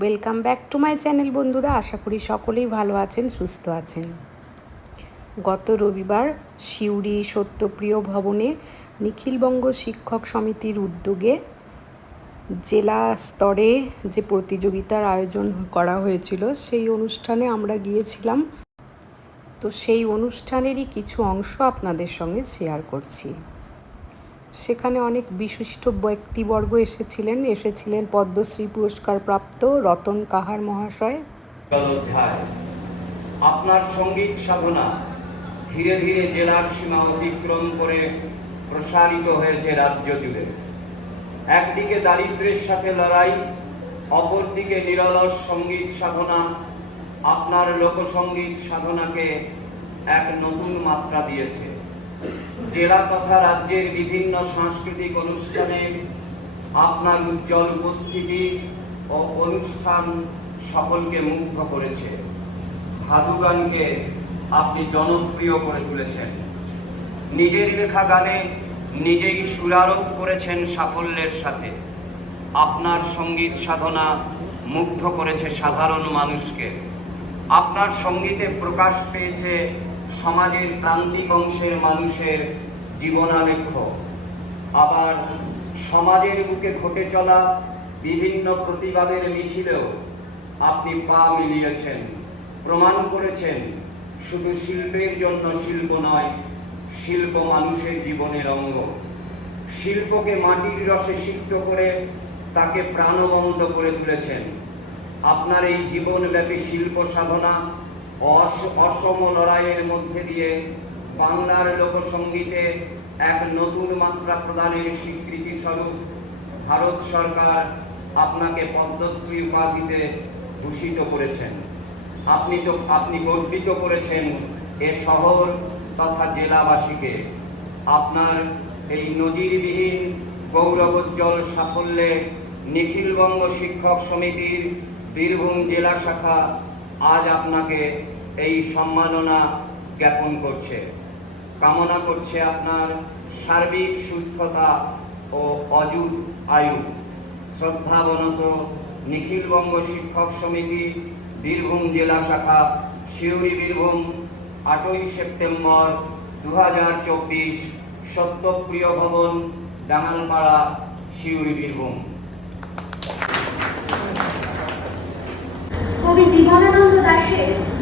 Welcome back to my channel বন্ধুরা। আশা করি সকলেই ভালো আছেন, সুস্থ আছেন। গত রবিবার সিউড়ি সত্যপ্রিয় ভবনে নিখিলবঙ্গ শিক্ষক সমিতির উদ্যোগে জেলা স্তরে যে প্রতিযোগিতার আয়োজন করা হয়েছিল, সেই অনুষ্ঠানে আমরা গিয়েছিলাম। তো সেই অনুষ্ঠানেরই কিছু অংশ আপনাদের সঙ্গে শেয়ার করছি। সেখানে অনেক বিশিষ্ট ব্যক্তিবর্গ এসেছিলেন এসেছিলেন পদ্মশ্রী পুরস্কার প্রাপ্ত রতন কাহার মহাশয়। আপনার সংগীত সাধনা ধীরে ধীরে জেলার সীমা অতিক্রম করে প্রসারিত হয়েছে রাজ্য জুড়ে। একদিকে দারিদ্র্যের সাথে লড়াই, অপরদিকে নিরলস সংগীত সাধনা, আপনার লোকসঙ্গীত সাধনাকে এক নতুন মাত্রা দিয়েছে। জেলা তথা রাজ্যের বিভিন্ন সাংস্কৃতিক অনুষ্ঠানে আপনার উজ্জ্বল উপস্থিতি ও অনুষ্ঠান সকলকে মুগ্ধ করেছে। ভাদু গানকে আপনি জনপ্রিয় করে তুলেছেন। নিজের লেখা গানে নিজেই সুরারোপ করেছেন সাফল্যের সাথে। আপনার সংগীত সাধনা মুগ্ধ করেছে সাধারণ মানুষকে। আপনার সঙ্গীতে প্রকাশ পেয়েছে সমাজের প্রান্তিক অংশের মানুষের জীবনালেখ্য আবার সমাজের বুকে ঘটে চলা বিভিন্ন প্রতিবাদের মিছিলেও আপনি পা মিলিয়েছেন, প্রমাণ করেছেন, শুধু শিল্পের জন্য শিল্প নয়, শিল্প মানুষের জীবনের অঙ্গ। শিল্পকে মাটির রসে সিক্ত করে তাকে প্রাণবন্ত করে তুলেছেন। আপনার এই জীবনব্যাপী শিল্প সাধনা অসম লড়াইয়ের মধ্যে দিয়ে বাংলার লোকসঙ্গীতে এক নতুন মাত্রা প্রদানের স্বীকৃতি স্বরূপ ভারত সরকার আপনাকে পদ্মশ্রী উপাধিতে ভূষিত করেছেন। আপনি তো, আপনি গর্বিত করেছেন এ শহর তথা জেলাবাসীকে। আপনার এই নজিরবিহীন গৌরবোজ্জ্বল সাফল্যে নিখিলবঙ্গ শিক্ষক সমিতির বীরভূম জেলা শাখা আজ আপনাকে এই সম্মাননা জ্ঞাপন করছে। কামনা করছে আপনার সার্বিক সুস্থতা ও অযুত আয়ু। শ্রদ্ধাবনত নিখিলবঙ্গ শিক্ষক সমিতি, বীরভূম জেলা শাখা শিউরি বীরভূম, আটই সেপ্টেম্বর দু হাজার চব্বিশ সত্যপ্রিয় ভবন, ডাঙালপাড়া শিউরি বীরভূম।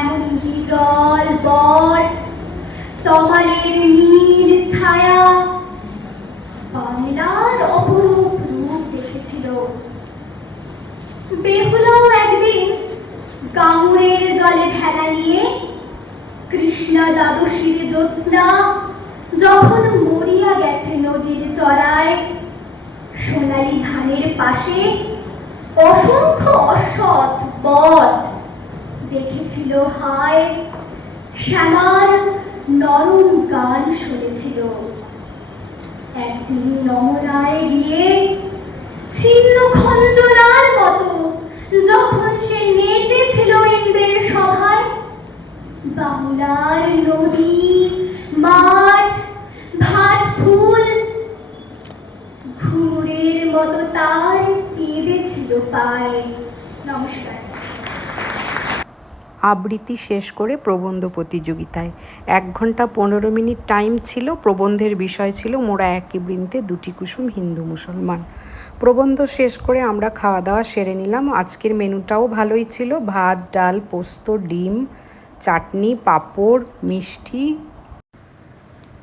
এমনই জল বট তমালের নীল ছায়া। বাংলার অপরূপ রূপ দেখেছিল। বেহুলাও একদিন কামড়ের জলে ভেলা নিয়ে কৃষ্ণা দ্বাদশীর জ্যোৎস্না যখন মরিয়া গেছে নদীর চড়ায়, সোনালি ধানের পাশে অসংখ্য অসৎ বট দেখেছিল, হায়, শ্যামার নরম গান শুনেছিল। একদিন নমনায় গিয়ে ছিন্ন খঞ্জনার মতো যখন সে নেচেছিল ইন্দ্রের সভায়, বাংলার নদী, মাঠ ভাট ফুল, ঘুঙুরের মতো তার কেঁদেছিল পায়। আবৃত্তি শেষ করে প্রবন্ধ প্রতিযোগিতায়। এক ঘণ্টা পনেরো মিনিট টাইম ছিল, প্রবন্ধের বিষয় ছিল মোরা একই বৃন্তে দুটি কুসুম হিন্দু মুসলমান। প্রবন্ধ শেষ করে আমরা খাওয়া দাওয়া সেরে নিলাম। আজকের মেনুটাও ভালোই ছিল, ভাত, ডাল, পোস্ত, ডিম, চাটনি, পাঁপড়, মিষ্টি।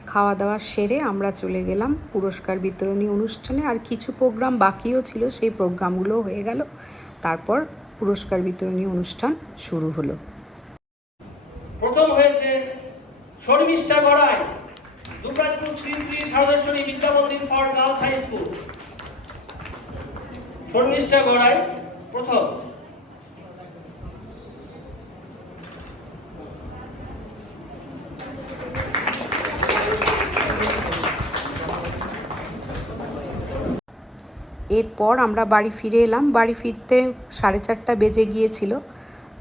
খাওয়া দাওয়া সেরে আমরা চলে গেলাম পুরস্কার বিতরণী অনুষ্ঠানে। আর কিছু প্রোগ্রাম বাকিও ছিল, সেই প্রোগ্রামগুলো হয়ে গেল। তারপর পুরস্কার বিতরণী অনুষ্ঠান শুরু হলো। প্রথম হয়েছে Sharmistha Gorai Durgapur Shri Shri Sardeshwari Vidya Mandir for girls high school. Sharmishtha Garai প্রথম। এরপর আমরা বাড়ি ফিরে এলাম। বাড়ি ফিরতে সাড়ে চারটা বেজে গিয়েছিল।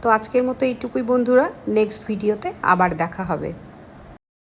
তো আজকের মতো এইটুকুই বন্ধুরা। নেক্সট ভিডিওতে আবার দেখা হবে।